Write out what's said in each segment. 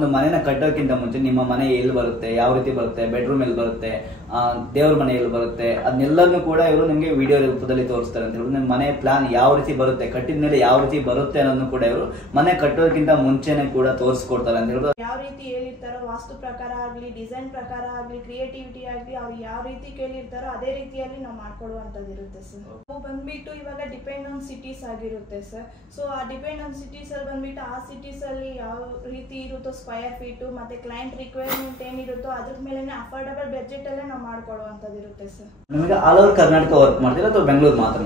ಒಂದು ಮನೆನ ಕಟ್ಟೋಕ್ಕಿಂತ ಮುಂಚೆ ನಿಮ್ಮ ಮನೆ ಎಲ್ಲಿ ಬರುತ್ತೆ, ಯಾವ ರೀತಿ ಬರುತ್ತೆ, ಬೆಡ್ರೂಮ್ ಎಲ್ಲಿ ಬರುತ್ತೆ, ದೇವ್ರ ಮನೆ ಎಲ್ಲಿ ಬರುತ್ತೆ, ಅದನ್ನೆಲ್ಲನೂ ಕೂಡ ಇವರು ನಿಮಗೆ ವಿಡಿಯೋ ರೂಪದಲ್ಲಿ ತೋರಿಸ್ತಾರೆ ಅಂತ ಹೇಳಿ. ನಿಮ್ಮ ಮನೆ ಪ್ಲಾನ್ ಯಾವ ರೀತಿ ಬರುತ್ತೆ, ಕಟ್ಟಿದ ಮೇಲೆ ಯಾವ ರೀತಿ ಬರುತ್ತೆ ಅನ್ನೋದನ್ನು ಕೂಡ ಇವರು ಮನೆ ಕಟ್ಟೋದಕ್ಕಿಂತ ಮುಂಚೆನೆ ಕೂಡ ತೋರಿಸ್ಕೊಡ್ತಾರೆ ಅಂತ ಹೇಳಿ. ಯಾವ ರೀತಿ ಹೇಳಿರ್ತಾರೋ ವಾಸ್ತು ಪ್ರಕಾರ ಆಗ್ಲಿ, ಡಿಸೈನ್ ಪ್ರಕಾರ ಆಗ್ಲಿ, ಕ್ರಿಯೇಟಿವಿಟಿ ಆಗ್ಲಿ, ಅವ್ರು ಯಾವ ರೀತಿ ಕೇಳಿರ್ತಾರೋ ಅದೇ ರೀತಿಯಲ್ಲಿ ನಾವು ಮಾಡ್ಕೊಡುವಂತದ್ದು ಇರುತ್ತೆ ಸರ್. ನಾವು ಬಂದ್ಬಿಟ್ಟು ಇವಾಗ ಡಿಪೆಂಡ್ ಆನ್ ಸಿಟೀಸ್ ಆಗಿರುತ್ತೆ ಸರ್. ಸೊ ಆ ಡಿಪೆಂಡ್ ಆನ್ ಸಿಟೀಸ್ ಅಲ್ಲಿ ಬಂದ್ಬಿಟ್ಟು ಆ ಸಿಟೀಸ್ ಅಲ್ಲಿ ಯಾವ ರೀತಿ ಇರುತ್ತೋ ಸ್ಕ್ವಯರ್ ಫೀಟು ಮತ್ತೆ ಕ್ಲೈಂಟ್ ರಿಕ್ವೈರ್ಮೆಂಟ್ ಏನಿರುತ್ತೋ ಅದ್ರ ಮೇಲೆ ಅಫೋರ್ಡಬಲ್ ಬಜೆಟ್ ಅಲ್ಲೇ ನಾವು ಮಾಡ್ಕೊಡುವಂತದ್ದು ಇರುತ್ತೆ ಸರ್. ನಿಮಗೆ ಆಲ್ ಓವರ್ ಕರ್ನಾಟಕ ವರ್ಕ್ ಮಾಡ್ತೀರಾ ಅಥವಾ ಬೆಂಗಳೂರು ಮಾತ್ರ?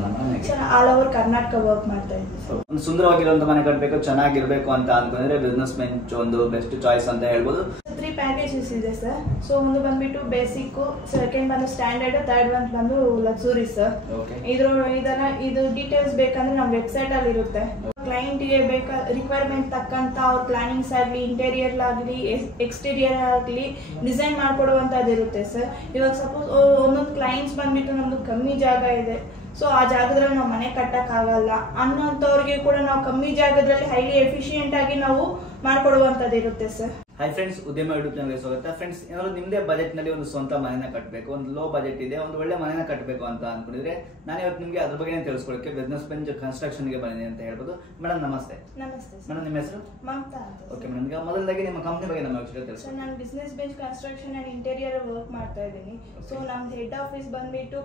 ಆಲ್ ಓವರ್ ಕರ್ನಾಟಕ ವರ್ಕ್ ಮಾಡ್ತಾ ಇದ್ದೀವಿ. ಒಂದು ಸುಂದರವಾಗಿರುವಂತ ಮನೆ ಕಟ್ಟಬೇಕು, ಚೆನ್ನಾಗಿರ್ಬೇಕು ಅಂತ ಅನ್ಕೊಂಡ್ರೆ ಬಿಸ್ನೆಸ್ ಬೆಂಚ್ ಒಂದು ಬೆಸ್ಟ್ ಚಾಯ್ಸ್ ಅಂತ ಹೇಳ್ಬೋದು. 3 ಪ್ಯಾಕೇಜಸ್ ಇದೆ ಸರ್. ಸೊ ಒಂದು ಬಂದ್ಬಿಟ್ಟು ಬೇಸಿಕ್, ಸೆಕೆಂಡ್ ಬಂದು ಸ್ಟ್ಯಾಂಡರ್ಡ್, ಥರ್ಡ್ ಒನ್ ಬಂದು ಲಕ್ಸುರಿ ಸರ್. ಇದು ಡೀಟೇಲ್ಸ್ ಬೇಕಂದ್ರೆ ನಮ್ಮ ವೆಬ್ಸೈಟ್ ಅಲ್ಲಿ ಇರುತ್ತೆ. ಕ್ಲೈಂಟ್ ಗೆ ರಿಕ್ವೈರ್ಮೆಂಟ್ ತಕ್ಕಂತ ಅವ್ರ ಪ್ಲಾನಿಂಗ್ಸ್ ಆಗ್ಲಿ, ಇಂಟೀರಿಯರ್ ಆಗ್ಲಿ, ಎಕ್ಸ್ಟೀರಿಯರ್ ಆಗ್ಲಿ ಡಿಸೈನ್ ಮಾಡ್ಕೊಡುವಂತದ್ದು ಇರುತ್ತೆ ಸರ್. ಇವಾಗ ಸಪೋಸ್ ಒಂದೊಂದು ಕ್ಲೈಂಟ್ಸ್ ಬಂದ್ಬಿಟ್ಟು ನಮ್ದು ಕಮ್ಮಿ ಜಾಗ ಇದೆ, ಸೊ ಆ ಜಾಗದಲ್ಲಿ ನಾವು ಮನೆ ಕಟ್ಟಕ್ ಆಗಲ್ಲ ಅನ್ನೋಂಥವ್ರಿಗೆ ಕೂಡ ನಾವು ಕಮ್ಮಿ ಜಾಗದಲ್ಲಿ ಹೈಲಿ ಎಫಿಷಿಯೆಂಟ್ ಆಗಿ ನಾವು ಮಾಡ್ಕೊಡುವಂತದ್ದು ಇರುತ್ತೆ ಸರ್. ಹೈ ಫ್ರೆಂಡ್ಸ್, ಉದ್ಯಮ ಯೂಟ್ಯೂಬ್ ಚಾನಲ್ಗೆ ಸ್ವಾಗತ. ಫ್ರೆಂಡ್ಸ್, ಏನಾದ್ರು ನಿಮ್ಮದೇ ಬಜೆಟ್ ನಲ್ಲಿ ಒಂದು ಸ್ವಂತ ಮನೆನ ಕಟ್ಟಬೇಕು, ಒಂದು ಲೋ ಬಜೆಟ್ ಇದೆ, ಒಂದು ಒಳ್ಳೆ ಮನೆನ ಕಟ್ಟಬೇಕು ಅಂತ ಅನ್ಕೊಂಡಿದ್ರೆ ನಾನು ಇವತ್ತು ನಿಮಗೆ ಅದ್ರ ಬಗ್ಗೆ ತಿಳಿಸ್ಕೊಡಕ್ಕೆ ಬಿಸ್ನೆಸ್ ಬೆಂಚ್ ಕನ್ಸ್ಟ್ರಕ್ಷನ್ ಗೆ ಬಂದಿದೆ ಅಂತ ಹೇಳ್ಬೋದು. ಮೇಡಮ್ ನಮಸ್ತೆ. ನಮಸ್ತೆ ಮೇಡಮ್, ನಿಮ್ಮ ಹೆಸರು? ಮಮತಾ ಅಂತ. ಓಕೆ ಮೇಡಮ್, ಈಗ ಮೊದಲದಾಗಿ ನಿಮ್ಮ ಕಂಪನಿ ಬಗ್ಗೆ ನಮ್ಮ ವಿಷಯ ತಿಳಿಸಿ. ಸರ್, ನಾನು business bench construction and interior work ಮಾಡ್ತಾ ಇದ್ದೀನಿ. ಸೊ ನಮ್ದು ಹೆಡ್ ಆಫೀಸ್ ಬಂದ್ಬಿಟ್ಟು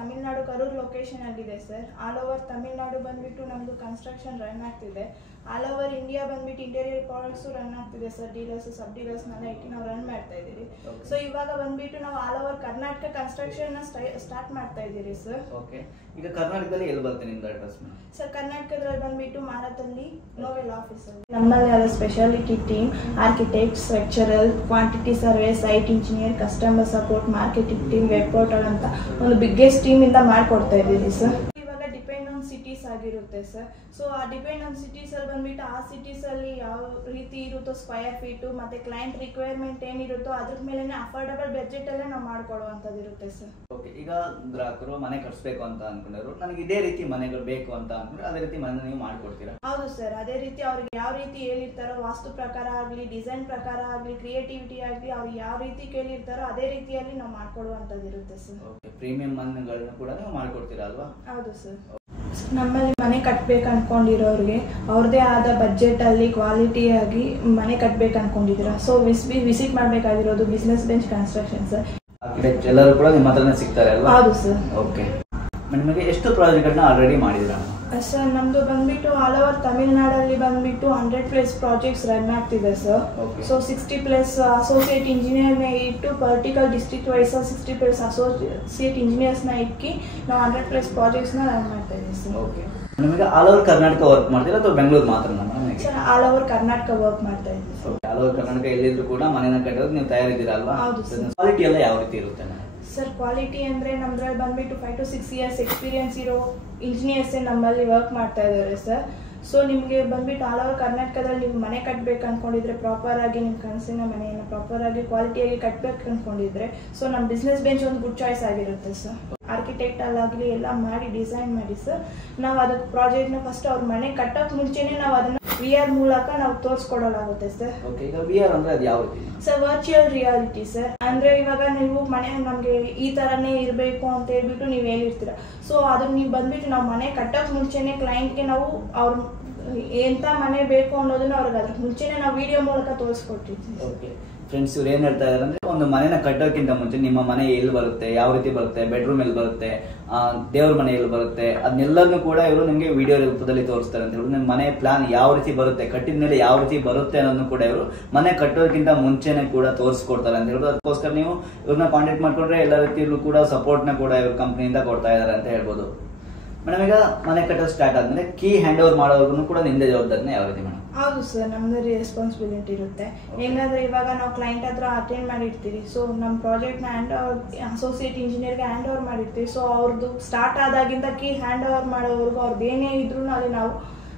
ತಮಿಳ್ನಾಡು ಕರೂರ್ ಲೊಕೇಶನ್ ಆಗಿದೆ ಸರ್. ಆಲ್ ಓವರ್ ತಮಿಳ್ನಾಡು ಬಂದ್ಬಿಟ್ಟು ನಮ್ದು ಕನ್ಸ್ಟ್ರಕ್ಷನ್ ರನ್ ಆಗ್ತಿದೆ. ಆಲ್ ಓವರ್ ಇಂಡಿಯಾ ಬಂದ್ಬಿಟ್ಟು ಇಂಟೀರಿಯರ್ ಪ್ರಾಡಕ್ಟ್ಸ್ ರನ್ ಆಗ್ತಿದೆ ಸರ್. ಡೀಲರ್ಸ್, ಸಬ್ ಡೀಲರ್ಸ್ ಇಟ್ಟು ನಾವು ರನ್ ಮಾಡ್ತಾ ಇದ್ದೀವಿ. ಸೊ ಇವಾಗ ಬಂದ್ಬಿಟ್ಟು ನಾವು all over Karnataka construction start ಮಾಡ್ತಾ ಇದ್ದೀರಿ ಸರ್. ಓಕೆ, ಈಗ ಕರ್ನಾಟಕದಲ್ಲಿ ಎಲ್ಲಿ ಬರುತ್ತೆ ನಿಮ್ದು ಅಡ್ರೆಸ್? ಸರ್, ಕರ್ನಾಟಕದಲ್ಲಿ ಬಂದ್ಬಿಟ್ಟು ಮಾರತಲ್ಲಿ ನೋವೆಲ್ ಆಫೀಸ್ ಅಲ್ಲಿ ನಮ್ಮಲ್ಲಿ ಆದ speciality team architect, structural, quantity survey, site engineer, customer support, marketing team, web portal ಅಂತ ಒಂದು ಬಿಗ್ಗೆಸ್ಟ್ ಟೀಮ್ ಇಂದ ಮಾಡ್ಕೊಡ್ತಾ ಇದ್ದೀವಿ ಸರ್. ಡಿಪೆಂಡ್ ಆನ್ ಸಿಟೀಸ್ ಆಗಿರುತ್ತೆ ಸರ್. ಸೊ ಆ ಡಿಪೆಂಡ್ ಆನ್ ಸಿಟೀಸ್ ಅಲ್ಲಿ ಬಂದ್ಬಿಟ್ಟು ಆ ಸಿಟೀಸ್ ಅಲ್ಲಿ ಯಾವ ರೀತಿ ಇರುತ್ತೋ ಸ್ಕ್ವಯರ್ ಫೀಟು ಮತ್ತೆ ಕ್ಲೈಂಟ್ ರಿಕ್ವೈರ್ಮೆಂಟ್ ಏನಿರುತ್ತೋ ಅದ್ರ ಮೇಲೆ ಅಫೋರ್ಡಬಲ್ ಬಜೆಟ್ ಅಲ್ಲೇ ನಾವು ಮಾಡ್ಕೊಡುವಂತದ್ದು ಇರುತ್ತೆ ಸರ್. ಓಕೆ, ಈಗ ಗ್ರಾಹಕರು ಮನೆ ಕಟ್ಸ್ಬೇಕು ಅಂತ ಅನ್ಕೊಂಡ್ರು, ನನಗೆ ಇದೇ ರೀತಿ ಮನೆಗಳು ಬೇಕು ಅಂತ ಅನ್ಕೊಂಡ್ರೆ ಅದೇ ರೀತಿ ಮನೆ ನೀವು ಮಾಡ್ಕೊಡ್ತೀರಾ? ಹೌದು ಸರ್, ಅದೇ ರೀತಿ ಅವ್ರಿಗೆ ಯಾವ ರೀತಿ ಹೇಳಿರ್ತಾರೋ ವಾಸ್ತು ಪ್ರಕಾರ ಆಗ್ಲಿ, ಡಿಸೈನ್ ಪ್ರಕಾರ ಆಗ್ಲಿ, ಕ್ರಿಯೇಟಿವಿಟಿ ಆಗ್ಲಿ, ಅವ್ರು ಯಾವ ರೀತಿ ಕೇಳಿರ್ತಾರೋ ಅದೇ ರೀತಿಯಲ್ಲಿ ನಾವು ಮಾಡ್ಕೊಡುವಂತದ್ದು ಇರುತ್ತೆ ಸರ್. ಓಕೆ, ಪ್ರೀಮಿಯಂ ಮನೆಗಳನ್ನ ಕೂಡ ನೀವು ಮಾಡ್ಕೊಡ್ತೀರಾ ಅಲ್ವಾ? ಹೌದು ಸರ್. ನಮ್ಮಲ್ಲಿ ಮನೆ ಕಟ್ಬೇಕು ಅನ್ಕೊಂಡಿರೋರಿಗೆ ಅವ್ರದೇ ಆದ ಬಜೆಟ್ ಅಲ್ಲಿ ಕ್ವಾಲಿಟಿಯಾಗಿ ಮನೆ ಕಟ್ಬೇಕು ಅನ್ಕೊಂಡಿದ್ದೀರಾ, ಸೊ ವಿಸಿಟ್ ಮಾಡ್ಬೇಕಾಗಿರೋದು ಬಿಸ್ನೆಸ್ ಬೆಂಚ್ ಕನ್ಸ್ಟ್ರಕ್ಷನ್ ಸರ್. ಎಲ್ಲರೂ ಕೂಡ ನಿಮ್ಮ ಹತ್ರನೇ ಸಿಗ್ತಾರೆ ಅಲ್ವಾ? ಹೌದು ಸರ್. ಓಕೆ, ನಿಮಗೆ ಎಷ್ಟು ಪ್ರಾಜೆಕ್ಟ್ಗಳನ್ನ ಆಲ್ರೆಡಿ ಮಾಡಿದ್ದೀರಾ? ಸರ್, ನಮ್ದು ಬಂದ್ಬಿಟ್ಟು ಆಲ್ ಓವರ್ ತಮಿಳ್ನಾಡಲ್ಲಿ ಬಂದ್ಬಿಟ್ಟು 100+ ಪ್ರಾಜೆಕ್ಟ್ಸ್ ರನ್ ಆಗ್ತಿದೆ ಸರ್. ಸೊ 60+ ಅಸೋಸಿಯೇಟ್ ಇಂಜಿನಿಯರ್ನ ಇಟ್ಟು ಪರ್ಟಿಕಲ್ ಡಿಸ್ಟ್ರಿಕ್ಟ್ ವೈಸ್ 60+ ಅಸೋಸಿಯೇಟ್ ಇಂಜಿನಿಯರ್ಸ್ನ ಇಕ್ಕಿ ನಾವು 100+ ಪ್ರಾಜೆಕ್ಟ್ಸ್ನ ರನ್ ಮಾಡ್ತಾ ಇದ್ದೀವಿ ಸರ್. ಓಕೆ, ನಿಮಗೆ ಆಲ್ ಓವರ್ ಕರ್ನಾಟಕ ವರ್ಕ್ ಮಾಡ್ತೀರಾ ಅಥವಾ ಬೆಂಗಳೂರು ಮಾತ್ರ? Sir, all over Karnataka work ಮಾಡ್ತಾ ಇದ್ದೀವಿ ಸರ್. ಆಲ್ ಓವರ್ ಕರ್ನಾಟಕ ಎಲ್ಲಿದ್ರು ಕೂಡ ಮನೆನ ಕಟ್ಟೋದು ನೀವು ತಯಾರಿದ್ದೀರಾ ಅಲ್ವಾ? ಹೌದು ಸರ್. ಕ್ವಾಲಿಟಿ ಎಲ್ಲ ಯಾವ ರೀತಿ ಇರುತ್ತೆ ಸರ್? ಕ್ವಾಲಿಟಿ ಅಂದರೆ ನಮ್ದ್ರಲ್ಲಿ ಬಂದ್ಬಿಟ್ಟು 5 to 6 years ಎಕ್ಸ್ಪೀರಿಯನ್ಸ್ ಇರೋ ಇಂಜಿನಿಯರ್ಸೇ ನಮ್ಮಲ್ಲಿ ವರ್ಕ್ ಮಾಡ್ತಾ ಇದ್ದಾರೆ ಸರ್. ಸೊ ನಿಮಗೆ ಬಂದ್ಬಿಟ್ಟು ಆಲ್ ಓವರ್ ಕರ್ನಾಟಕದಲ್ಲಿ ನೀವು ಮನೆ ಕಟ್ಟಬೇಕು ಅನ್ಕೊಂಡಿದ್ರೆ, ಪ್ರಾಪರ್ ಆಗಿ ನಿಮ್ಮ ಕನಸಿನ ಮನೆಯನ್ನು ಪ್ರಾಪರ್ ಆಗಿ ಕ್ವಾಲಿಟಿಯಾಗಿ ಕಟ್ಟಬೇಕು ಅನ್ಕೊಂಡಿದ್ರೆ, ಸೊ ನಮ್ಮ ಬಿಸ್ನೆಸ್ ಬೆಂಚ್ ಒಂದು ಗುಡ್ ಚಾಯ್ಸ್ ಆಗಿರುತ್ತೆ ಸರ್. ಆರ್ಕಿಟೆಕ್ಟ್ ಅಲ್ಲಾಗಲಿ ಎಲ್ಲ ಮಾಡಿ ಡಿಸೈನ್ ಮಾಡಿ ಸರ್, ನಾವು ಅದಕ್ಕೆ ಪ್ರಾಜೆಕ್ಟ್ನ ಫಸ್ಟ್ ಅವ್ರ ಮನೆ ಕಟ್ಟೋಕೆ ಮುಂಚೆನೇ ನಾವು ಅದನ್ನು VR ಮೂಲಕ ನಾವು ತೋರಿಸ್ಕೊಡಲಾಗುತ್ತೆ ಸರ್. ಓಕೆ, ಈಗ VR ಅಂದ್ರೆ ಅದು ಯಾವ ರೀತಿ ಸರ್? Virtual reality sir. ಅಂದ್ರೆ ಇವಾಗ ನೀವು ಮನೆ ನಮ್ಗೆ ಈ ತರನೇ ಇರಬೇಕು ಅಂತ ಹೇಳ್ಬಿಟ್ಟು ನೀವು ಹೇಳಿರ್ತೀರ, ಸೊ ಅದನ್ನ ನೀವು ಬಂದ್ಬಿಟ್ಟು ನಾವು ಮನೆ ಕಟ್ಟೋಕೆ ಮುಂಚೆನೆ ಕ್ಲೈಂಟ್ಗೆ ನಾವು ಅವ್ರ ಎಂತ ಮನೆ ಬೇಕು ಅನ್ನೋದನ್ನ ಅವ್ರಿಗೆ ಅದ್ರ ಮುಂಚೆನೆ ನಾವು ವಿಡಿಯೋ ಮೂಲಕ ತೋರಿಸ್ಕೊಟ್ಟಿರ್ತೀವಿ. ಓಕೆ ಫ್ರೆಂಡ್ಸ್, ಇವ್ರು ಏನ್ ಹೇಳ್ತಾ ಇದಾರೆ ಅಂದ್ರೆ, ಒಂದು ಮನೆನ ಕಟ್ಟೋಕ್ಕಿಂತ ಮುಂಚೆ ನಿಮ್ಮ ಮನೆ ಎಲ್ಲಿ ಬರುತ್ತೆ, ಯಾವ ರೀತಿ ಬರುತ್ತೆ, ಬೆಡ್ರೂಮ್ ಎಲ್ಲಿ ಬರುತ್ತೆ, ದೇವ್ರ ಮನೆ ಎಲ್ಲಿ ಬರುತ್ತೆ, ಅದನ್ನೆಲ್ಲನೂ ಕೂಡ ಇವರು ನಿಮಗೆ ವಿಡಿಯೋ ರೂಪದಲ್ಲಿ ತೋರಿಸ್ತಾರೆ ಅಂತ ಹೇಳಿ. ನಿಮ್ಮ ಮನೆ ಪ್ಲಾನ್ ಯಾವ ರೀತಿ ಬರುತ್ತೆ, ಕಟ್ಟಿದ ಮೇಲೆ ಯಾವ ರೀತಿ ಬರುತ್ತೆ ಅನ್ನೋದನ್ನು ಕೂಡ ಇವರು ಮನೆ ಕಟ್ಟೋದಕ್ಕಿಂತ ಮುಂಚೆನೆ ಕೂಡ ತೋರಿಸ್ಕೊಡ್ತಾರೆ ಅಂತ ಹೇಳೋದು. ಅದಕ್ಕೋಸ್ಕರ ನೀವು ಇವ್ರನ್ನ ಕಾಂಟ್ಯಾಕ್ಟ್ ಮಾಡ್ಕೊಂಡ್ರೆ ಎಲ್ಲ ರೀತಿಯಲ್ಲೂ ಕೂಡ ಸಪೋರ್ಟ್ನ ಕೂಡ ಇವ್ರ ಕಂಪ್ನಿಯಿಂದ ಕೊಡ್ತಾ ಇದ್ದಾರೆ ಅಂತ ಹೇಳ್ಬೋದು. ಮೇಡಮ್, ಈಗ ಮನೆ ಕಟ್ಟೋದು ಸ್ಟಾರ್ಟ್ ಆದ್ಮೇಲೆ ಕೀ ಹ್ಯಾಂಡ್ ಓವರ್ ಮಾಡೋರ್ಗು ಕೂಡ ನಿಮ್ದೇ ಜವಾಬ್ದಾರಿನ ಯಾವ ರೀತಿ ಮೇಡಮ್? ಹೌದು ಸರ್, ನಮ್ದು ರೆಸ್ಪಾನ್ಸಿಬಿಲಿಟಿ ಇರುತ್ತೆ. ಹೆಂಗಂದ್ರೆ ಇವಾಗ ನಾವು ಕ್ಲೈಂಟ್ ಹತ್ರ ಅಟೆಂಡ್ ಮಾಡಿರ್ತೀವಿ, ಸೊ ನಮ್ಮ ಪ್ರಾಜೆಕ್ಟ್ನ ಅಸೋಸಿಯೇಟ್ ಇಂಜಿನಿಯರ್ಗೆ ಹ್ಯಾಂಡ್ ಓವರ್ ಮಾಡಿರ್ತೀವಿ. ಸೊ ಅವ್ರದ್ದು ಸ್ಟಾರ್ಟ್ ಆದಾಗಿಂದ ಕೀ ಹ್ಯಾಂಡ್ ಓವರ್ ಮಾಡೋವರೆಗೂ ಅವ್ರದ್ದು ಏನೇ ಇದ್ರೂ ಅಲ್ಲಿ ನಾವು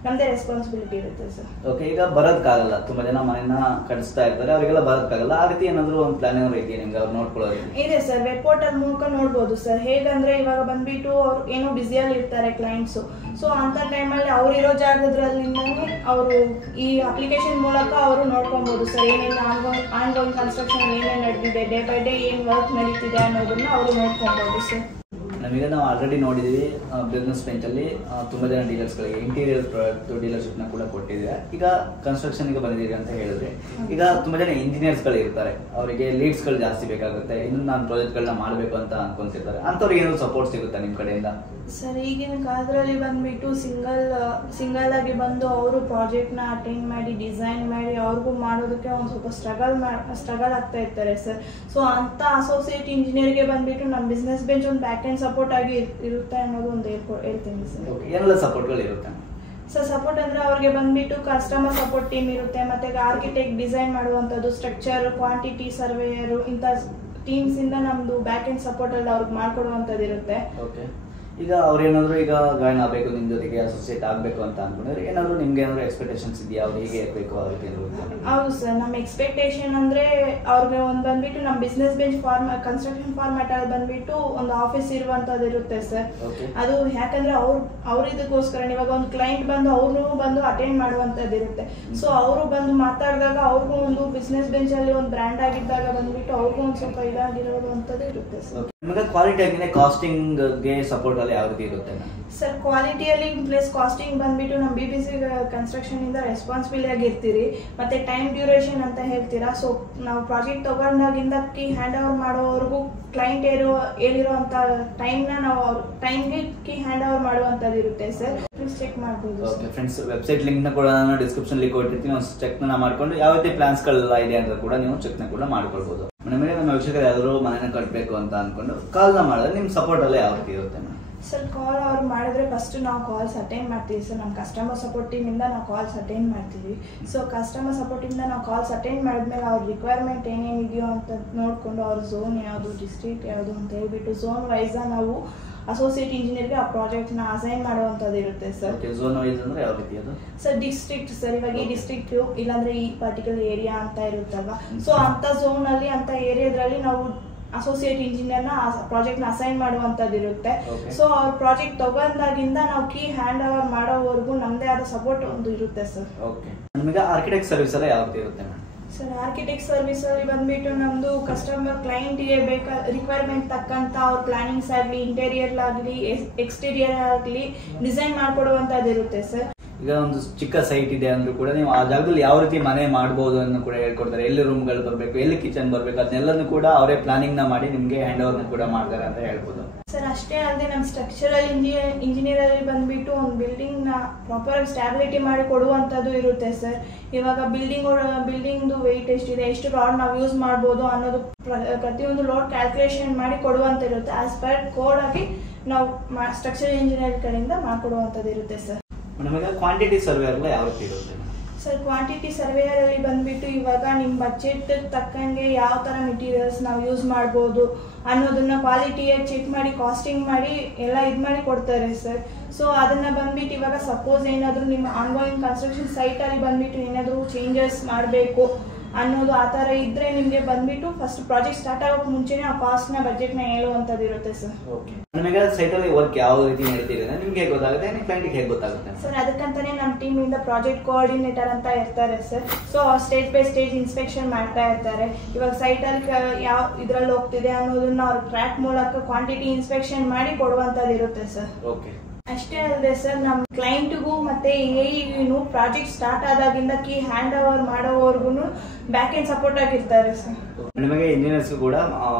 ನಮ್ದೇ ರೆಸ್ಪಾನ್ಸಿಬಿಲಿಟಿ ಇರುತ್ತೆ ಸರ್. ಓಕೆ, ಈಗ ಬರೋದಕ್ಕಾಗಲ್ಲ, ತುಂಬಾ ಜನ ಮನೆಯನ್ನ ಕಟ್ಟಿಸ್ತಾ ಇರ್ತಾರೆ, ಅವರಿಗೆಲ್ಲ ಬರೋದಕ್ಕಾಗಲ್ಲ, ಆ ರೀತಿ ಏನಾದ್ರು ಒಂದು ಪ್ಲಾನ್ ಏನಾದ್ರು ಇದೆಯಾ ನಿಮ್ಗೆ ಅವ್ರು ನೋಡ್ಕೊಳ್ಳೋದು? ಇದೆ ಸರ್, ವೆಬ್ ಪೋರ್ಟಲ್ ಮೂಲಕ ನೋಡ್ಬೋದು ಸರ್. ಹೇಗಂದ್ರೆ ಇವಾಗ ಬಂದ್ಬಿಟ್ಟು ಅವ್ರು ಏನೋ ಬ್ಯುಸಿಯಲ್ಲಿ ಇರ್ತಾರೆ ಕ್ಲೈಂಟ್ಸು. ಸೊ ಅಂತ ಟೈಮಲ್ಲಿ ಅವ್ರು ಇರೋ ಜಾಗದ್ರಲ್ಲಿಂದನೇ ಅವರು ಈ ಅಪ್ಲಿಕೇಶನ್ ಮೂಲಕ ಅವರು ನೋಡ್ಕೊಬೋದು ಸರ್. ಏನೇನು ಆನ್ಗೋಯಿಂಗ್ ಕನ್ಸ್ಟ್ರಕ್ಷನ್ ಏನೇನು ನಡೆದಿದೆ, ಡೇ ಬೈ ಡೇ ಏನು ವರ್ಕ್ ನಡೀತಿದೆ ಅನ್ನೋದನ್ನ ಅವರು ನೋಡ್ಕೊಬೋದು ಸರ್. ನಮಗೆ ನಾವು ಆಲ್ರೆಡಿ ನೋಡಿದ್ದೀವಿ ಬಿಸ್ನೆಸ್ ಬೆಂಚಲ್ಲಿ ತುಂಬ ಜನ ಡೀಲರ್ಸ್ಗಳಿಗೆ ಇಂಟೀರಿಯರ್ ಪ್ರಾಡಕ್ಟ್ ಡೀಲರ್ಶಿಪ್ನ ಕೂಡ ಕೊಟ್ಟಿದ್ದೀರಾ. ಈಗ ಕನ್ಸ್ಟ್ರಕ್ಷನ್ಗೆ ಬಂದಿದ್ದೀರಿ ಅಂತ ಹೇಳಿದ್ರೆ, ಈಗ ತುಂಬ ಜನ ಇಂಜಿನಿಯರ್ಸ್ಗಳು ಇರ್ತಾರೆ, ಅವರಿಗೆ ಲೀಡ್ಸ್ಗಳು ಜಾಸ್ತಿ ಬೇಕಾಗುತ್ತೆ, ಇನ್ನು ನಾನು ಪ್ರಾಜೆಕ್ಟ್ಗಳನ್ನ ಮಾಡಬೇಕು ಅಂತ ಅನ್ಕೊಂತಿರ್ತಾರೆ, ಅಂಥವ್ರಿಗೆ ಏನಾದ್ರು ಸಪೋರ್ಟ್ ಸಿಗುತ್ತಾ ನಿಮ್ಮ ಕಡೆಯಿಂದ? ಸರ್, ಈಗಿನ ಕಾಲದಲ್ಲಿ ಬಂದ್ಬಿಟ್ಟು ಸಿಂಗಲ್ ಆಗಿ ಬಂದು ಅವರು ಪ್ರಾಜೆಕ್ಟ್ನ ಅಟೆಂಡ್ ಮಾಡಿ ಡಿಸೈನ್ ಮಾಡಿ ಅವ್ರಿಗೂ ಮಾಡೋದಕ್ಕೆ ಒಂದು ಸ್ವಲ್ಪ ಸ್ಟ್ರಗಲ್ ಆಗ್ತಾ ಇರ್ತಾರೆ ಸರ್. ಸೊ ಅಂತ ಅಸೋಸಿಯೇಟ್ ಇಂಜಿನಿಯರ್ಗೆ ಬಂದ್ಬಿಟ್ಟು ನಮ್ಮ ಬಿಸ್ನೆಸ್ ಬೆಂಚ್ ಒಂದು ಬ್ಯಾಕ್ ಎಂಡ್ ಸಪೋರ್ಟ್ ಆಗಿ ಇರುತ್ತೆ ಅನ್ನೋದು ಒಂದು ಹೇಳ್ತೀನಿ ಸರ್. ಏನೆಲ್ಲ ಸಪೋರ್ಟ್ಗಳು ಇರುತ್ತೆ ಸರ್? ಸಪೋರ್ಟ್ ಅಂದ್ರೆ ಅವ್ರಿಗೆ ಬಂದ್ಬಿಟ್ಟು ಕಸ್ಟಮರ್ ಸಪೋರ್ಟ್ ಟೀಮ್ ಇರುತ್ತೆ, ಮತ್ತೆ ಆರ್ಕಿಟೆಕ್ಟ್ ಡಿಸೈನ್ ಮಾಡುವಂಥದ್ದು, ಸ್ಟ್ರಕ್ಚರ್, ಕ್ವಾಂಟಿಟಿ ಸರ್ವೇಯರು, ಇಂಥ ಟೀಮ್ಸ್ ಇಂದ ನಮ್ದು ಬ್ಯಾಕ್ ಎಂಡ್ ಸಪೋರ್ಟ್ ಅಲ್ಲಿ ಅವ್ರಿಗೆ ಮಾಡ್ಕೊಡುವಂಥದ್ದು ಇರುತ್ತೆ. ಈಗ ಅವ್ರು ಏನಾದ್ರು ಈಗ ಜಾಯ್ನ್ ಆಗಬೇಕು, ನಿಮ್ಮ ಜೊತೆಗೆ ಅಸೋಸಿಯೇಟ್ ಆಗಬೇಕು ಅಂತ ಅನ್ಕೊಂಡ್ರೆ ಏನಾದ್ರು ನಿಮ್ಗೆ ಏನಾದ್ರು ಎಕ್ಸ್ಪೆಕ್ಟೇಷನ್ಸ್ ಇದೆಯಾ, ಅವ್ರು ಹೇಗೆ ಇರಬೇಕು ಆ ರೀತಿ? ಹೌದು ಸರ್, ನಮ್ಮ ಎಕ್ಸ್ಪೆಕ್ಟೇಷನ್ ಅಂದ್ರೆ ಅವ್ರಿಗೆ ಒಂದು ಬಂದ್ಬಿಟ್ಟು ನಮ್ಮ ಬಿಸ್ನೆಸ್ ಬೆಂಚ್ ಕನ್ಸ್ಟ್ರಕ್ಷನ್ ಫಾರ್ಮ್ಯಾಟ್ ಅಲ್ಲಿ ಬಂದ್ಬಿಟ್ಟು ಒಂದು ಆಫೀಸ್ ಇರುವಂತದ್ದು ಇರುತ್ತೆ ಸರ್. ಅದು ಯಾಕಂದ್ರೆ ಅವ್ರ ಇದಕ್ಕೋಸ್ಕರ ಇವಾಗ ಒಂದು ಕ್ಲೈಂಟ್ ಬಂದು ಅವ್ರು ಬಂದು ಅಟೆಂಡ್ ಮಾಡುವಂತದ್ದು ಇರುತ್ತೆ. ಸೊ ಅವರು ಬಂದು ಮಾತಾಡಿದಾಗ ಅವ್ರಿಗೂ ಒಂದು ಬಿಸ್ನೆಸ್ ಬೆಂಚ್ ಅಲ್ಲಿ ಒಂದು ಬ್ರ್ಯಾಂಡ್ ಆಗಿದ್ದಾಗ ಬಂದ್ಬಿಟ್ಟು ಅವ್ರಿಗೂ ಒಂದು ಸ್ವಲ್ಪ ಇದಾಗಿರೋದು ಅಂತದ್ದು ಇರುತ್ತೆ ಸರ್. ನಿಮಗೆ ಕ್ವಾಲಿಟಿ ಆಗಿದೆ, ಕಾಸ್ಟಿಂಗ್ ಗೆ ಸಪೋರ್ಟ್ ಅಲ್ಲಿ ಯಾವ ರೀತಿ ಇರುತ್ತೆ ಸರ್? ಕ್ವಾಲಿಟಿಯಲ್ಲಿ ಪ್ಲಸ್ ಕಾಸ್ಟಿಂಗ್ ಬಂದ್ಬಿಟ್ಟು ನಮ್ಮ BBC ಕನ್ಸ್ಟ್ರಕ್ಷನ್ ಇಂದ ರೆಸ್ಪಾನ್ಸಿಬಲ್ ಆಗಿರ್ತೀರಿ, ಮತ್ತೆ ಟೈಮ್ ಡ್ಯೂರೇಷನ್ ಅಂತ ಹೇಳ್ತೀರಾ. ಸೊ ನಾವು ಪ್ರಾಜೆಕ್ಟ್ ತಗೊಂಡಾಗಿಂದ ಕೀ ಹ್ಯಾಂಡ್ ಓವರ್ ಮಾಡೋವರೆಗೂ ಕ್ಲೈಂಟ್ ಹೇಳಿರುವಂತ ಟೈಮ್ನ ನಾವು ಟೈಮ್ಗೆ ಕೀ ಹ್ಯಾಂಡ್ ಓವರ್ ಮಾಡುವಂತದ್ದು ಇರುತ್ತೆ ಸರ್. ಪ್ಲೀಸ್ ಚೆಕ್ ಮಾಡಬಹುದು. ಓಕೆ ಫ್ರೆಂಡ್ಸ್, ವೆಬ್ಸೈಟ್ ಲಿಂಕ್ ನ ಕೂಡ ನಾನು ಡಿಸ್ಕ್ರಿಪ್ಷನ್ ಲಿಂಕ್ ಕೊಟ್ಟಿರ್ತೀನಿ, ಒಂದು ಚೆಕ್ ನ ಮಾಡ್ಕೊಂಡು ಯಾವ ರೀತಿ ಪ್ಲಾನ್ಸ್ ಗಳೆಲ್ಲ ಇದೆ ಅಂತ ಕೂಡ ನೀವು ಚೆಕ್ ನ ಕೂಡ ಮಾಡ್ಕೊಳ್ಬಹುದು. ನಮಗೆ ನಮ್ಮ ವೀಕ್ಷಕರು ಯಾರು ಮನೆನ ಕಟ್ಟಬೇಕು ಅಂತ ಅನ್ಕೊಂಡು ಕಾಲ್ ನ ಮಾಡಿದ್ರೆ ನಿಮ್ ಸಪೋರ್ಟ್ ಅಲ್ಲೇ ಯಾವ ರೀತಿ ಇರುತ್ತೆ ಸರ್? ಕಾಲ್ ಅವ್ರು ಮಾಡಿದ್ರೆ ಫಸ್ಟ್ ನಾವು ಕಾಲ್ಸ್ ಅಟೆಂಡ್ ಮಾಡ್ತೀವಿ ಸರ್. ನಮ್ಮ ಕಸ್ಟಮರ್ ಸಪೋರ್ಟ್ ಟೀಮ್ ಇಂದ ನಾವು ಕಾಲ್ಸ್ ಅಟೆಂಡ್ ಮಾಡ್ತೀವಿ. ಸೊ ಕಸ್ಟಮರ್ ಸಪೋರ್ಟ್ ಇಂದ ನಾವು ಕಾಲ್ಸ್ ಅಟೆಂಡ್ ಮಾಡಿದ್ಮೇಲೆ ಅವ್ರ ರಿಕ್ವೈರ್ಮೆಂಟ್ ಏನೇನಿದೆಯೋ ಅಂತ ನೋಡಿಕೊಂಡು ಅವ್ರ ಝೋನ್ ಯಾವುದು, ಡಿಸ್ಟ್ರಿಕ್ಟ್ ಯಾವುದು ಅಂತ ಹೇಳ್ಬಿಟ್ಟು ಝೋನ್ ವೈಸ್ ನಾವು ಅಸೋಸಿಯೇಟ್ ಇಂಜಿನಿಯರ್ಗೆ ಆ ಪ್ರಾಜೆಕ್ಟ್ ನ ಅಸೈನ್ ಮಾಡುವಂತದ್ದು ಇರುತ್ತೆ ಸರ್. ಝೋನ್ ವೈಸ್ ಅಂದ್ರೆ ಯಾವ ರೀತಿ ಅದು ಸರ್? ಡಿಸ್ಟ್ರಿಕ್ಟ್ ಸರ್, ಇವಾಗ ಈ ಡಿಸ್ಟ್ರಿಕ್ಟ್ ಇಲ್ಲಾಂದ್ರೆ ಈ ಪರ್ಟಿಕ್ಯುಲರ್ ಏರಿಯಾ ಅಂತ ಇರುತ್ತಲ್ವಾ. ಸೊ ಅಂತ ಝೋನ್ ಅಲ್ಲಿ ಅಂತ ಏರಿಯಾದ್ರಲ್ಲಿ ನಾವು ಅಸೋಸಿಯೇಟ್ ಇಂಜಿನಿಯರ್ ನ ಪ್ರಾಜೆಕ್ಟ್ ನ ಅಸೈನ್ ಮಾಡುವಂತದ್ದು ಇರುತ್ತೆ. ಸೊ ಅವ್ರ ಪ್ರಾಜೆಕ್ಟ್ ತಗೊಂಡಾಗಿಂದ ನಾವು ಕೀ ಹ್ಯಾಂಡ್ ಓವರ್ ಮಾಡೋವರೆಗೂ ನಮ್ದೇ ಆದ ಸಪೋರ್ಟ್ ಒಂದು ಇರುತ್ತೆ ಸರ್. ನಿಮಗೆ ಆರ್ಕಿಟೆಕ್ಟ್ ಸರ್ವಿಸ್ ಎಲ್ಲ ಯಾವ ರೀತಿ ಇರುತ್ತೆ ಸರ್? ಆರ್ಕಿಟೆಕ್ಟ್ ಸರ್ವಿಸ್ ಅಲ್ಲಿ ಬಂದ್ಬಿಟ್ಟು ನಮ್ದು ಕಸ್ಟಮರ್ ಕ್ಲೈಂಟ್ಗೆ ರಿಕ್ವೈರ್ಮೆಂಟ್ ತಕ್ಕಂತ ಅವ್ರ ಪ್ಲಾನಿಂಗ್ಸ್ ಆಗಲಿ, ಇಂಟೀರಿಯರ್ ಆಗಲಿ, ಎಕ್ಸ್ಟೀರಿಯರ್ ಆಗಲಿ ಡಿಸೈನ್ ಮಾಡ್ಕೊಡುವಂತದ್ದು ಇರುತ್ತೆ ಸರ್. ಈಗ ಒಂದು ಚಿಕ್ಕ ಸೈಟ್ ಇದೆ ಅಂದ್ರೂ ಕೂಡ ನೀವು ಆ ಜಾಗದಲ್ಲಿ ಯಾವ ರೀತಿ ಮನೆ ಮಾಡಬಹುದು ಅನ್ನೋ ಕೂಡ ಹೇಳ್ಕೊಡ್ತಾರೆ. ಎಲ್ಲಿ ರೂಮ್ಗಳು ಬರಬೇಕು, ಎಲ್ಲಿ ಕಿಚನ್ ಬರಬೇಕು, ಅದನ್ನೆಲ್ಲನೂ ಕೂಡ ಅವರೇ ಪ್ಲಾನಿಂಗ್ ನ ಮಾಡಿ ನಿಮ್ಗೆ ಹ್ಯಾಂಡ್ ಓವರ್ ಕೂಡ ಮಾಡ್ತಾರೆ ಅಂತ ಹೇಳ್ಬೋದು ಸರ್. ಅಷ್ಟೇ ಅಲ್ಲದೆ ನಮ್ಮ ಸ್ಟ್ರಕ್ಚರಲ್ ಇಂಜಿನಿಯರ್ ಅಲ್ಲಿ ಬಂದ್ಬಿಟ್ಟು ಒಂದು ಬಿಲ್ಡಿಂಗ್ ನ ಪ್ರಾಪರ್ ಸ್ಟ್ಯಾಬಿಲಿಟಿ ಮಾಡಿ ಕೊಡುವಂತದ್ದು ಇರುತ್ತೆ ಸರ್. ಇವಾಗ ಬಿಲ್ಡಿಂಗ್ ವೆಯ್ಟ್ ಎಷ್ಟಿದೆ, ಎಷ್ಟು ರಾಡ್ ನಾವು ಯೂಸ್ ಮಾಡ್ಬೋದು ಅನ್ನೋದು ಪ್ರತಿಯೊಂದು ಲೋಡ್ ಕ್ಯಾಲ್ಕುಲೇಷನ್ ಮಾಡಿ ಕೊಡುವಂತ ಇರುತ್ತೆ. ಆಸ್ ಪರ್ ಕೋಡ್ ಆಗಿ ನಾವು ಸ್ಟ್ರಕ್ಚರಲ್ ಇಂಜಿನಿಯರ್ ಕಡೆಯಿಂದ ಮಾಡ್ಕೊಡುವಂತದ್ದು ಇರುತ್ತೆ ಸರ್. ನಮಗೆ ಕ್ವಾಂಟಿಟಿ ಸರ್ವೇರ್ ಎಲ್ಲ ಯಾವ ರೀತಿ ಇರುತ್ತೆ ಸರ್? ಕ್ವಾಂಟಿಟಿ ಸರ್ವೇಯರ್ ಅಲ್ಲಿ ಬಂದ್ಬಿಟ್ಟು ಇವಾಗ ನಿಮ್ಮ ಬಜೆಟ್ ತಕ್ಕಂಗೆ ಯಾವ ತರ ಮೆಟೀರಿಯಲ್ಸ್ ನಾವು ಯೂಸ್ ಮಾಡ್ಬೋದು ಅನ್ನೋದನ್ನ ಕ್ವಾಲಿಟಿಯಾಗಿ ಚೆಕ್ ಮಾಡಿ ಕಾಸ್ಟಿಂಗ್ ಮಾಡಿ ಎಲ್ಲ ಇದು ಮಾಡಿ ಕೊಡ್ತಾರೆ ಸರ್. ಸೊ ಅದನ್ನ ಬಂದ್ಬಿಟ್ಟು ಇವಾಗ ಸಪೋಸ್ ಏನಾದ್ರು ನಿಮ್ಮ ಆನ್ಗೋಯಿಂಗ್ ಕನ್ಸ್ಟ್ರಕ್ಷನ್ ಸೈಟ್ ಅಲ್ಲಿ ಬಂದ್ಬಿಟ್ಟು ಏನಾದ್ರು ಚೇಂಜಸ್ ಮಾಡಬೇಕು ಅನ್ನೋದು ಆ ತರ ಇದ್ರೆ ನಿಮ್ಗೆ ಬಂದ್ಬಿಟ್ಟು ಫಸ್ಟ್ ಪ್ರಾಜೆಕ್ಟ್ ಸ್ಟಾರ್ಟ್ ಆಗೋಕೆ ಮುಂಚೆನೆ ಆ ಕಾಸ್ಟ್ ನ ಬಜೆಟ್ ನ ಹೇಳುವಂತದ್ದು ಇರುತ್ತೆ ಸರ್. ನಿಮಗೆ ಸೈಟ್ ಅಲ್ಲಿ ವರ್ಕ್ ಯಾವ ರೀತಿ ನಡೀತಿದೆ ನಿಮ್ಗೆ ಹೇಗೆ ಗೊತ್ತಾಗುತ್ತೆ, ಕ್ಲೈಂಟ್ಗೆ ಹೇಗೆ ಗೊತ್ತಾಗುತ್ತೆ ಸರ್? ಅದಕ್ಕಂತಾನೆ ನಮ್ಮ ಟೀಮ್ ಇಂದ ಪ್ರಾಜೆಕ್ಟ್ ಕೋಆರ್ಡಿನೇಟರ್ ಅಂತ ಇರ್ತಾರೆ sir. So stage by stage inspection ಮಾಡ್ತಾ ಇರ್ತಾರೆ. ಇವಾಗ ಸೈಟ್ ಅಲ್ಲಿ ಯಾವ ಇದ್ರಲ್ಲಿ ಹೋಗ್ತಿದೆ ಅನ್ನೋದನ್ನ ಅವ್ರ ಟ್ರ್ಯಾಕ್ ಮೂಲಕ ಕ್ವಾಂಟಿಟಿ ಇನ್ಸ್ಪೆಕ್ಷನ್ ಮಾಡಿ ಕೊಡುವಂತದ್ದು ಇರುತ್ತೆ ಸರ್. ಅಷ್ಟೇ ಅಲ್ಲದೆ ಸರ್, ನಮ್ಮ ಕ್ಲೈಂಟ್ಗೂ ಮತ್ತೆ AEಗೂ ಪ್ರಾಜೆಕ್ಟ್ ಸ್ಟಾರ್ಟ್ ಆದಾಗಿಂದ ಕೀ ಹ್ಯಾಂಡ್ ಓವರ್ ಮಾಡೋವರೆಗೂ ಬ್ಯಾಕ್ ಎಂಡ್ ಸಪೋರ್ಟ್ ಆಗಿರ್ತಾರೆ ಸರ್. ನಿಮಗೆ ಇಂಜಿನಿಯರ್ಸ್ ಕೂಡ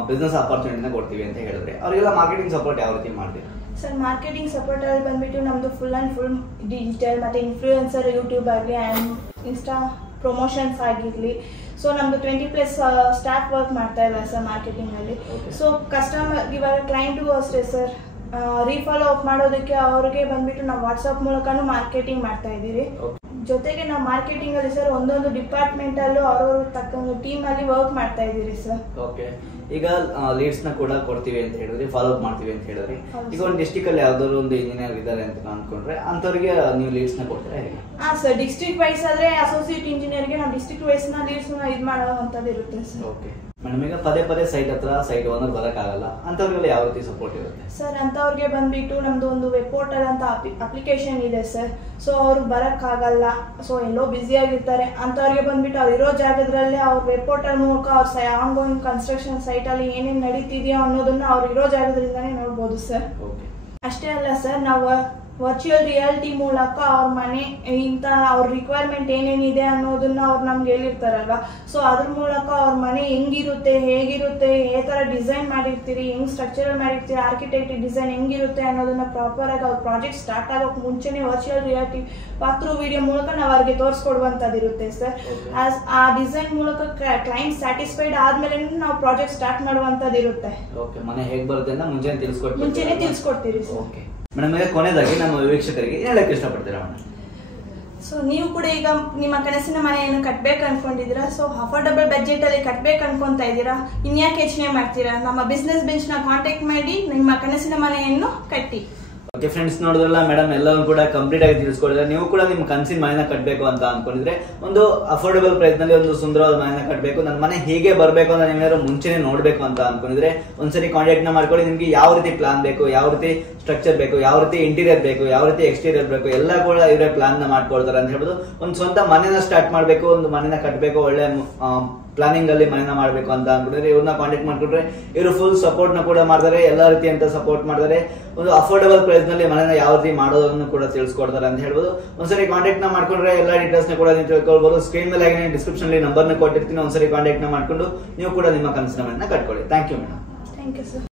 ಬಿಸ್ನೆಸ್ ಆಪರ್ಚುನಿಟಿನ ಕೊಡ್ತೀವಿ ಅಂತ ಹೇಳಿದ್ರೆ ಅವರಿಗೆಲ್ಲ ಮಾರ್ಕೆಟಿಂಗ್ ಸಪೋರ್ಟ್ ಯಾವ ರೀತಿ ಮಾಡ್ತೀವಿ ಸರ್? ಮಾರ್ಕೆಟಿಂಗ್ ಸಪೋರ್ಟ್ ಅಲ್ಲಿ ಬಂದ್ಬಿಟ್ಟು ನಮ್ದು ಫುಲ್ ಅಂಡ್ ಫುಲ್ ಡಿಜಿಟಲ್ ಮತ್ತೆ ಇನ್ಫ್ಲೂಯೆನ್ಸರ್, ಯೂಟ್ಯೂಬ್ ಆಗಲಿ ಅಂಡ್ ಇನ್ಸ್ಟಾ ಪ್ರಮೋಷನ್ಸ್ ಆಗಿರ್ಲಿ. ಸೊ ನಮ್ದು 20+ ಸ್ಟಾಫ್ ವರ್ಕ್ ಮಾಡ್ತಾ ಇಲ್ಲ ಸರ್ ಮಾರ್ಕೆಟಿಂಗ್ ಅಲ್ಲಿ. ಸೊ ಕಸ್ಟಮರ್ ಇವಾಗ ಕ್ಲೈಂಟ್ಗೂ ಅಷ್ಟೇ ಸರ್, ರೀಫಾಲೋ ಅಪ್ ಮಾಡೋದಕ್ಕೆ ಅವ್ರಿಗೆ ಬಂದ್ಬಿಟ್ಟು ನಾವು ವಾಟ್ಸಪ್ ಮೂಲಕನೂ ಮಾರ್ಕೆಟಿಂಗ್ ಮಾಡ್ತಾ ಇದ್ದೀರಿ. ಜೊತೆಗೆ ನಾವು ಮಾರ್ಕೆಟಿಂಗ್ ಅಲ್ಲಿ ಸರ್ ಒಂದೊಂದು ಡಿಪಾರ್ಟ್ಮೆಂಟ್ ಅಲ್ಲೂ ಅವ್ರವ್ರ ತಕ್ಕಂಗೆ ಟೀಮ್ ಅಲ್ಲಿ ವರ್ಕ್ ಮಾಡ್ತಾ ಇದ್ದೀರಿ ಸರ್. ಓಕೆ, ಈಗ ಲೀಡ್ಸ್ ನ ಕೂಡ ಕೊಡ್ತೀವಿ ಅಂತ ಹೇಳಿದ್ರಿ, ಫಾಲೋ ಅಪ್ ಮಾಡ್ತೀವಿ ಅಂತ ಹೇಳಿದ್ರಿ. ಈಗ ಒಂದು ಡಿಸ್ಟ್ರಿಕ್ಟ್ ಅಲ್ಲಿ ಯಾವ್ದಾದ್ರು ಒಂದು ಇಂಜಿನಿಯರ್ ಇದ್ದಾರೆ ಅಂತ ಅನ್ಕೊಂಡ್ರೆ ಅಂತವ್ರಿಗೆ ನೀವು ಲೀಡ್ಸ್ ನ ಕೊಡ್ತೀರಾ ಹೇಗೆ? ಹಾ ಸರ್, ಡಿಸ್ಟ್ರಿಕ್ಟ್ ವೈಸ್ ಆದ್ರೆ ಅಸೋಸಿಯೇಟ್ ಇಂಜಿನಿಯರ್ಗೆ ನಾವು ಡಿಸ್ಟ್ರಿಕ್ಟ್ ವೈಸ್ ನ ಲೀಡ್ಸ್ ನ ಇದು ಮಾಡೋವಂಥದ್ದು ಇರುತ್ತೆ ಸರ್. ಓಕೆ ಮೇಡಮ್, ಈಗ ಪದೇ ಸೈಟ್ ಹತ್ರ ಸೈಟ್ ಓನರ್ ಬರಕ್ಕಾಗಲ್ಲ, ಅಂತವ್ರಿಗೆಲ್ಲ ಯಾವ ರೀತಿ ಸಪೋರ್ಟ್ ಇರುತ್ತೆ ಸರ್? ಅಂತವ್ರಿಗೆ ಬಂದ್ಬಿಟ್ಟು ನಮ್ದು ಒಂದು ವೆಬ್ ಪೋರ್ಟಲ್ ಅಂತ ಅಪ್ಲಿಕೇಶನ್ ಇದೆ ಸರ್. ಸೊ ಅವ್ರು ಬರಕ್ಕಾಗಲ್ಲ, ಸೊ ಎಲ್ಲೋ ಬ್ಯುಸಿ ಆಗಿರ್ತಾರೆ, ಅಂತವ್ರಿಗೆ ಬಂದ್ಬಿಟ್ಟು ಅವ್ರು ಇರೋ ಜಾಗದಲ್ಲೇ ಅವ್ರ ವೆಬ್ ಪೋರ್ಟಲ್ ಮೂಲಕ ಅವ್ರ ಆನ್ ಗೋಯಿಂಗ್ ಕನ್ಸ್ಟ್ರಕ್ಷನ್ ಸೈಟ್ ಅಲ್ಲಿ ಏನೇನು ನಡೀತಿದೆಯೋ ಅನ್ನೋದನ್ನ ಅವ್ರು ಇರೋ ಜಾಗದಿಂದಾನೇ ನೋಡ್ಬೋದು ಸರ್. ಅಷ್ಟೇ ಅಲ್ಲ ಸರ್, ನಾವು ವರ್ಚುವಲ್ ರಿಯಾಲಿಟಿ ಮೂಲಕ ಅವ್ರ ಮನೆ ಇಂಥ ಅವ್ರ ರಿಕ್ವೈರ್ಮೆಂಟ್ ಏನೇನಿದೆ ಅನ್ನೋದನ್ನ ಅವ್ರು ನಮ್ಗೆ ಹೇಳಿರ್ತಾರಲ್ವಾ, ಸೊ ಅದ್ರ ಮೂಲಕ ಅವ್ರ ಮನೆ ಹೆಂಗಿರುತ್ತೆ, ಹೇಗಿರುತ್ತೆ, ಯಾವ ಥರ ಡಿಸೈನ್ ಮಾಡಿರ್ತೀರಿ, ಹೆಂಗ್ ಸ್ಟ್ರಕ್ಚರಲ್ ಮಾಡಿರ್ತೀರಿ, ಆರ್ಕಿಟೆಕ್ಟ್ ಡಿಸೈನ್ ಹೆಂಗಿರುತ್ತೆ ಅನ್ನೋದನ್ನ ಪ್ರಾಪರ್ ಆಗಿ ಅವ್ರ ಪ್ರಾಜೆಕ್ಟ್ ಸ್ಟಾರ್ಟ್ ಆಗೋಕೆ ಮುಂಚೆನೇ ವರ್ಚುವಲ್ ರಿಯಾಲಿಟಿ ಪಾತ್ರೂ ವಿಡಿಯೋ ಮೂಲಕ ನಾವು ಅವ್ರಿಗೆ ತೋರಿಸ್ಕೊಡುವಂಥದ್ದಿರುತ್ತೆ ಸರ್. ಆ ಡಿಸೈನ್ ಮೂಲಕ ಕ್ಲೈಂಟ್ ಸ್ಯಾಟಿಸ್ಫೈಡ್ ಆದ್ಮೇಲೆ ನಾವು ಪ್ರಾಜೆಕ್ಟ್ ಸ್ಟಾರ್ಟ್ ಮಾಡುವಂಥದ್ದಿರುತ್ತೆ. ಮನೆ ಹೇಗೆ ಬರುತ್ತೆ ಅಂತ ಮುಂಚೆನೆ ತಿಳಿಸ್ಕೊಡ್ತೀರಿ ಸರ್. ಮೇಡಮ್, ಈಗ ಕೊನೆಯದಾಗಿ ನಮ್ಮ ವೀಕ್ಷಕರಿಗೆ ಹೇಳಕ್ಕೆ ಇಷ್ಟಪಡ್ತೀರಾ ಮೇಡಮ್? ಸೊ ನೀವು ಕೂಡ ಈಗ ನಿಮ್ಮ ಕನಸಿನ ಮನೆಯನ್ನು ಕಟ್ಬೇಕು ಅನ್ಕೊಂಡಿದ್ದೀರಾ, ಸೊ ಅಫೋರ್ಡಬಲ್ ಬಜೆಟ್ ಅಲ್ಲಿ ಕಟ್ಬೇಕು ಅನ್ಕೊಂತಾ ಇದ್ದೀರಾ, ಇನ್ಯಾಕೆ ಯೋಚನೆ ಮಾಡ್ತೀರಾ? ನಮ್ಮ ಬಿಸ್ನೆಸ್ ಬೆಂಚ್ ನ ಕಾಂಟ್ಯಾಕ್ಟ್ ಮಾಡಿ ನಿಮ್ಮ ಕನಸಿನ ಮನೆಯನ್ನು ಕಟ್ಟಿ. ಓಕೆ ಫ್ರೆಂಡ್ಸ್, ನೋಡಿದ್ರಲ್ಲ ಮೇಡಮ್ ಎಲ್ಲವೂ ಕೂಡ ಕಂಪ್ಲೀಟ್ ಆಗಿ ತಿಳಿಸ್ಕೊಡಿದ್ರೆ. ನೀವು ಕೂಡ ನಿಮ್ಮ ಕನಸಿನ ಮನೆನ ಕಟ್ಟಬೇಕು ಅಂತ ಅನ್ಕೊಂಡಿದ್ರೆ, ಒಂದು ಅಫೋರ್ಡಬಲ್ ಪ್ರೈಸ್ ನಲ್ಲಿ ಒಂದು ಸುಂದರವಾದ ಮನೆನ ಕಟ್ಟಬೇಕು, ನನ್ನ ಮನೆ ಹೇಗೆ ಬರಬೇಕು ಅಂತ ನೀವೇನಾದ್ರು ಮುಂಚೆನೆ ನೋಡ್ಬೇಕು ಅಂತ ಅನ್ಕೊಂಡಿದ್ರೆ ಒಂದ್ಸರಿ ಕಾಂಟ್ಯಾಕ್ಟ್ ನ ಮಾಡ್ಕೊಳ್ಳಿ. ನಿಮ್ಗೆ ಯಾವ ರೀತಿ ಪ್ಲಾನ್ ಬೇಕು, ಯಾವ ರೀತಿ ಸ್ಟ್ರಕ್ಚರ್ ಬೇಕು, ಯಾವ ರೀತಿ ಇಂಟೀರಿಯರ್ ಬೇಕು, ಯಾವ ರೀತಿ ಎಕ್ಸ್ಟೀರಿಯರ್ ಬೇಕು, ಎಲ್ಲ ಕೂಡ ಇವರೇ ಪ್ಲಾನ್ ನ ಮಾಡ್ಕೊಳ್ತಾರೆ ಅಂತ ಹೇಳ್ಬೋದು. ಒಂದು ಸ್ವಂತ ಮನೆನ ಸ್ಟಾರ್ಟ್ ಮಾಡ್ಬೇಕು, ಒಂದು ಮನೆನ ಕಟ್ಟಬೇಕು, ಒಳ್ಳೆ ಪ್ಲಾನಿಂಗ್ ಅಲ್ಲಿ ಮನೆನ ಮಾಡಬೇಕು ಅಂತ ಅನ್ಕೊಂಡಿದ್ರೆ ಇವ್ರನ್ನ ಕಾಂಟ್ಯಾಕ್ಟ್ ಮಾಡ್ಕೊಂಡ್ರೆ ಇವರು ಫುಲ್ ಸಪೋರ್ಟ್ ನ ಕೂಡ ಮಾಡ್ತಾರೆ, ಎಲ್ಲಾ ರೀತಿಯಂತ ಸಪೋರ್ಟ್ ಮಾಡ್ತಾರೆ. ಒಂದು ಅಫೋರ್ಡಬಲ್ ಪ್ರೈಸ್ ನಲ್ಲಿ ಮನೆನ ಯಾವ ರೀತಿ ಮಾಡೋದನ್ನು ಕೂಡ ತಿಳಿಸ್ಕೊಡ್ತಾರೆ ಅಂತ ಹೇಳ್ಬೋದು. ಒಂದ್ಸರಿ ಕಾಂಟ್ಯಾಕ್ಟ್ ನ ಮಾಡ್ಕೊಂಡ್ರೆ ಎಲ್ಲಾ ಡೀಟೇಲ್ಸ್ ನ ಕೂಡ ನೀವು ತಿಳ್ಕೊಳ್ಬಹುದು. ಸ್ಕ್ರೀನ್ ಮೇಲೆ ಆಗಿ ಡಿಸ್ಕ್ರಿಪ್ಷನ್ ಅಲ್ಲಿ ನಂಬರ್ ನ ಕೊಟ್ಟಿರ್ತೀನಿ, ಒಂದ್ಸರಿ ಕಾಂಟ್ಯಾಕ್ಟ್ ನ ಮಾಡ್ಕೊಂಡು ನೀವು ಕೂಡ ನಿಮ್ಮ ಕನಸಿನ ಮನೆನ ಕಟ್ಕೊಳ್ಳಿ. Thank you madam. Thank you sir.